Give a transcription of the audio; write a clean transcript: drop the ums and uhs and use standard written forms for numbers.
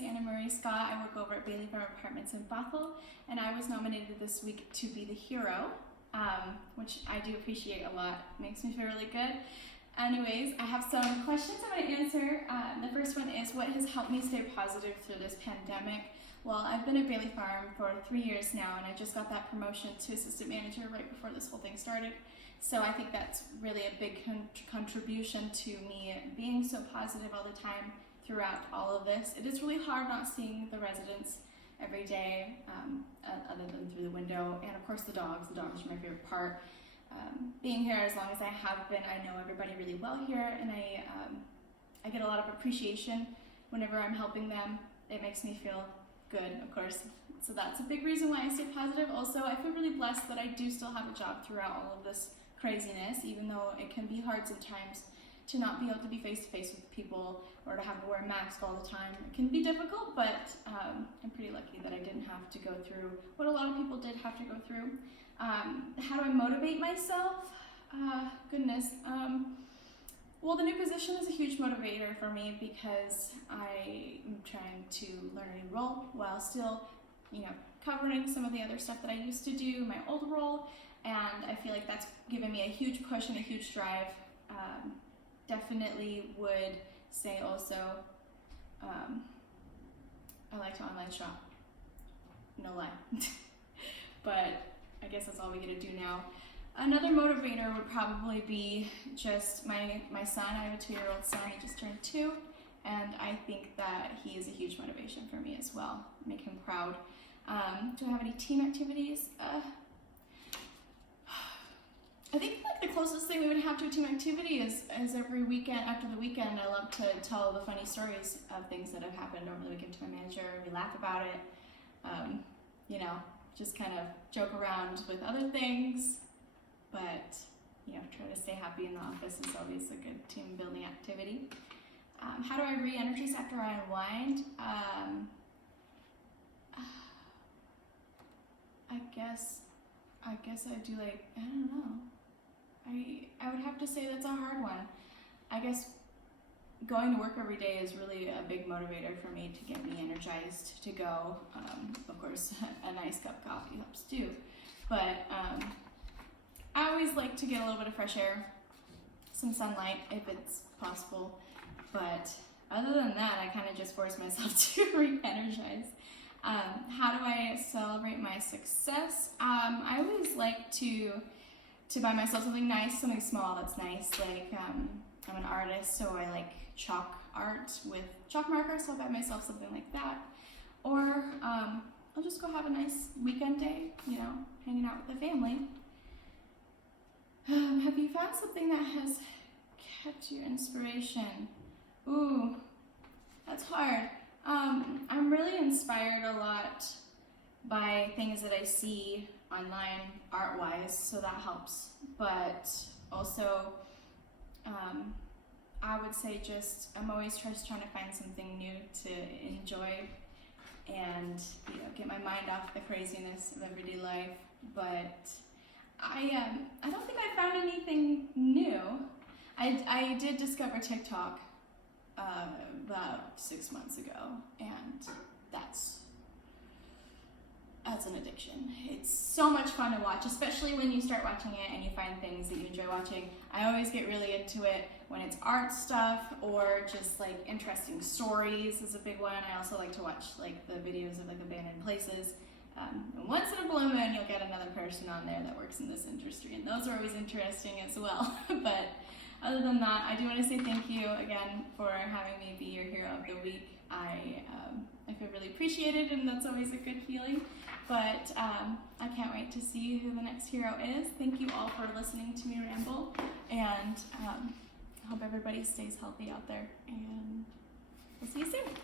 Annamarie Scott. I work over at Bailey Farm Apartments in Bothell, and I was nominated this week to be the hero, which I do appreciate a lot. Makes me feel really good. Anyways, I have some questions I'm going to answer. The first one is, what has helped me stay positive through this pandemic? Well, I've been at Bailey Farm for 3 years now, and I just got that promotion to assistant manager right before this whole thing started. So I think that's really a big contribution to me being so positive all the time throughout all of this. It is really hard not seeing the residents every day, other than through the window, and of course the dogs. The dogs are my favorite part. Being here as long as I have been, I know everybody really well here, and I get a lot of appreciation whenever I'm helping them. It makes me feel good, of course. So that's a big reason why I stay positive. Also, I feel really blessed that I do still have a job throughout all of this craziness, even though it can be hard sometimes to not be able to be face-to-face with people or to have to wear a mask all the time. It can be difficult, but I'm pretty lucky that I didn't have to go through what a lot of people did have to go through. How do I motivate myself? Goodness. Well, the new position is a huge motivator for me because I am trying to learn a new role while still, covering some of the other stuff that I used to do, my old role, and I feel like that's given me a huge push and a huge drive. Definitely would say also, I like to online shop, no lie, but I guess that's all we get to do now. Another motivator would probably be just my son. I have a 2-year-old son, he just turned 2, and I think that he is a huge motivation for me as well, make him proud. Do I have any team activities? I think the closest thing we would have to a team activity is every weekend, after the weekend, I love to tell the funny stories of things that have happened over the weekend to my manager. We laugh about it, just kind of joke around with other things, but try to stay happy in the office is always a good team building activity. How do I re-energize after I unwind? I guess I do, I don't know. I would have to say that's a hard one. I guess going to work every day is really a big motivator for me to get me energized to go. Of course, a nice cup of coffee helps too. But I always like to get a little bit of fresh air, some sunlight if it's possible. But other than that, I kind of just force myself to re-energize. How do I celebrate my success? I always like to buy myself something nice, something small that's nice. Like I'm an artist, so I like chalk art with chalk markers, so I'll buy myself something like that. Or I'll just go have a nice weekend day, hanging out with the family. Have you found something that has kept your inspiration? Ooh, that's hard. I'm really inspired a lot by things that I see online art-wise, so that helps. But also, I would say I'm always just trying to find something new to enjoy and get my mind off the craziness of everyday life. But I don't think I found anything new. I did discover TikTok about 6 months ago, and that's an addiction. It's so much fun to watch, especially when you start watching it and you find things that you enjoy watching. I always get really into it when it's art stuff or just interesting stories is a big one. I also like to watch the videos of abandoned places. And once in a blue moon, you'll get another person on there that works in this industry, and those are always interesting as well. But other than that, I do want to say thank you again for having me be your hero of the week. I feel really appreciated, and that's always a good feeling. But I can't wait to see who the next hero is. Thank you all for listening to me ramble, and I hope everybody stays healthy out there, and we'll see you soon.